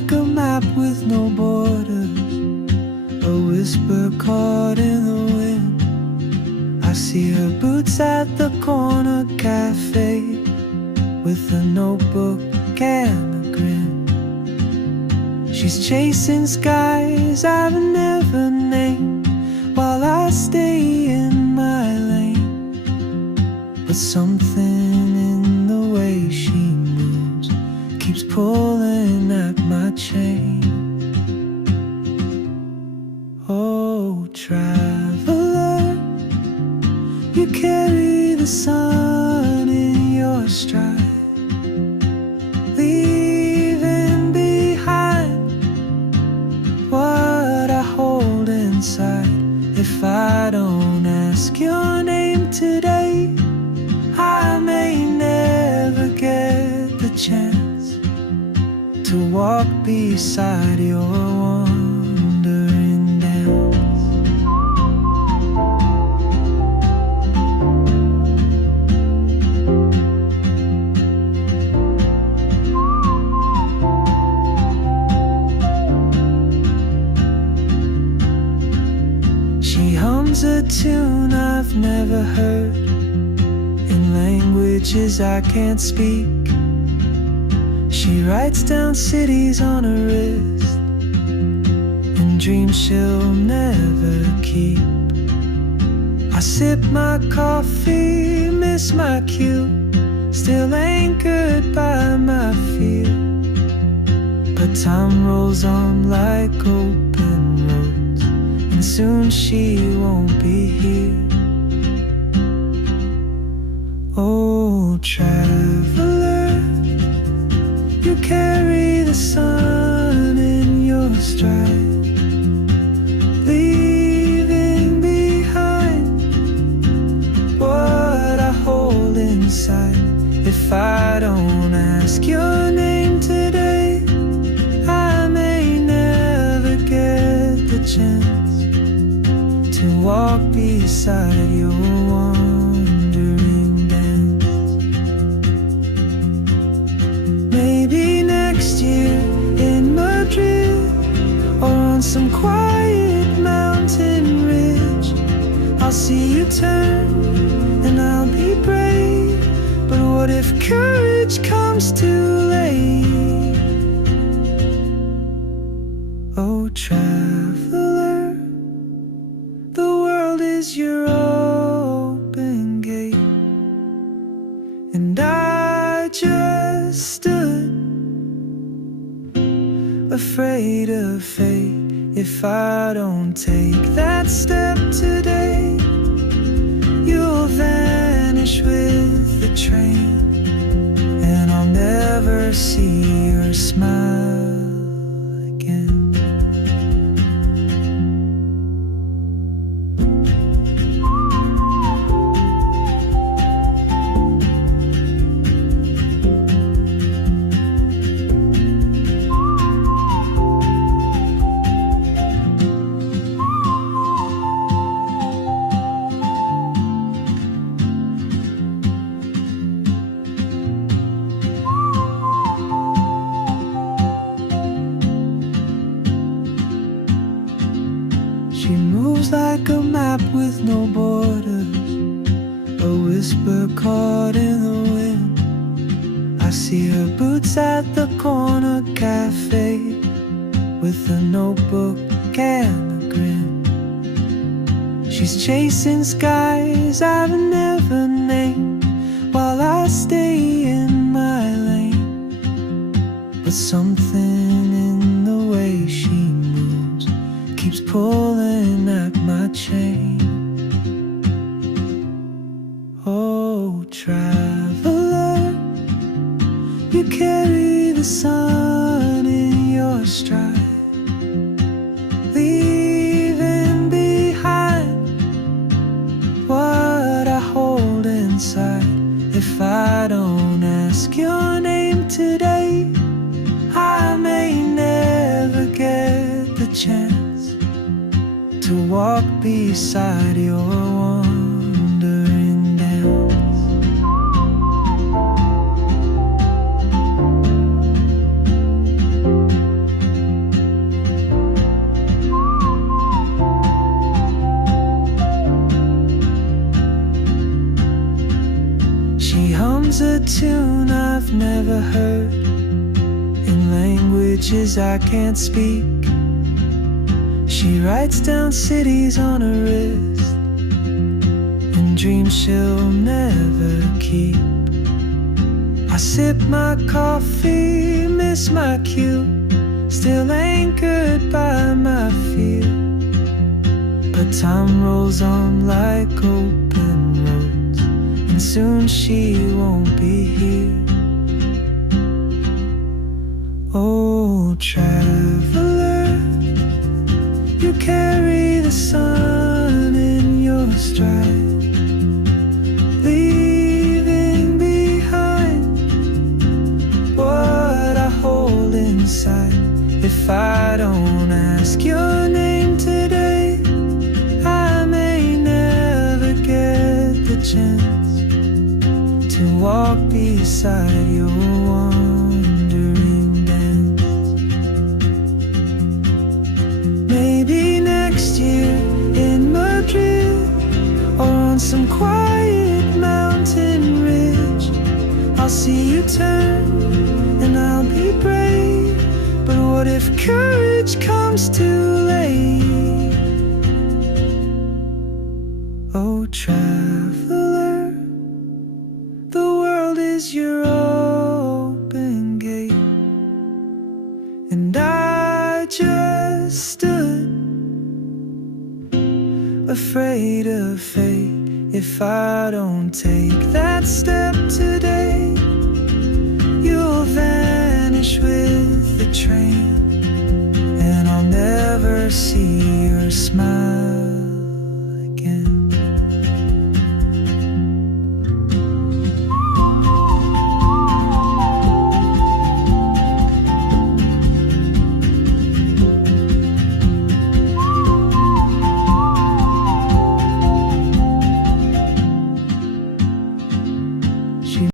like a map with no borders, a whisper caught in the wind. I see her boots at the corner cafe, with a notebook and a grin. She's chasing skies I've never named, while I stay in my lane. But something in the way she moves keeps pulling at my chain. Oh, traveler, you carry the sun in your stride, leaving behind what I hold inside. If I don't ask your name today, I may never get the chance to walk beside your wandering dance. She hums a tune I've never heard, in languages I can't speak. She writes down cities on her wrist, and dreams she'll never keep. I sip my coffee, miss my cue, still anchored by my fear. But time rolls on like open roads, and soon she won't be here. Oh, traveler, you carry the sun in your stride, leaving behind what I hold inside. If I don't ask your name today, I may never get the chance to walk beside your wandering dance. Maybe next year in Madrid, or on some quiet mountain ridge, I'll see you turn and I'll be brave. But what if courage comes too late? Oh, traveler, the world is your open gate, and I just stood afraid of fate. If I don't take that step today, you'll vanish with the train, and I'll never see your smile again. She moves like a map with no borders, a whisper caught in the wind. I see her boots at the corner cafe, with a notebook and a grin. She's chasing skies I've never named, while I stay in my lane. But something in the way she moves keeps pulling at my chain. Oh, traveler, you carry the sun in your stride, leaving behind what I hold inside. If I don't ask your name today, I may never get the chance to walk beside your wandering dance. She hums a tune I've never heard in languages I can't speak. She writes down cities on her wrist and dreams she'll never keep. I sip my coffee, miss my cue, still anchored by my fear. But time rolls on like open roads, and soon she won't be here. Oh, traveler, you carry the sun in your stride, leaving behind what I hold inside. If I don't ask your name today, I may never get the chance to walk beside your wandering dance. Maybe next year in Madrid, or on some quiet mountain ridge, I'll see you turn and I'll be brave. But what if courage comes too late? Oh, traveler, the world is your open gate, and I just stood afraid of fate. If I don't take that step today, you'll vanish with the train, and I'll never see your smile again. She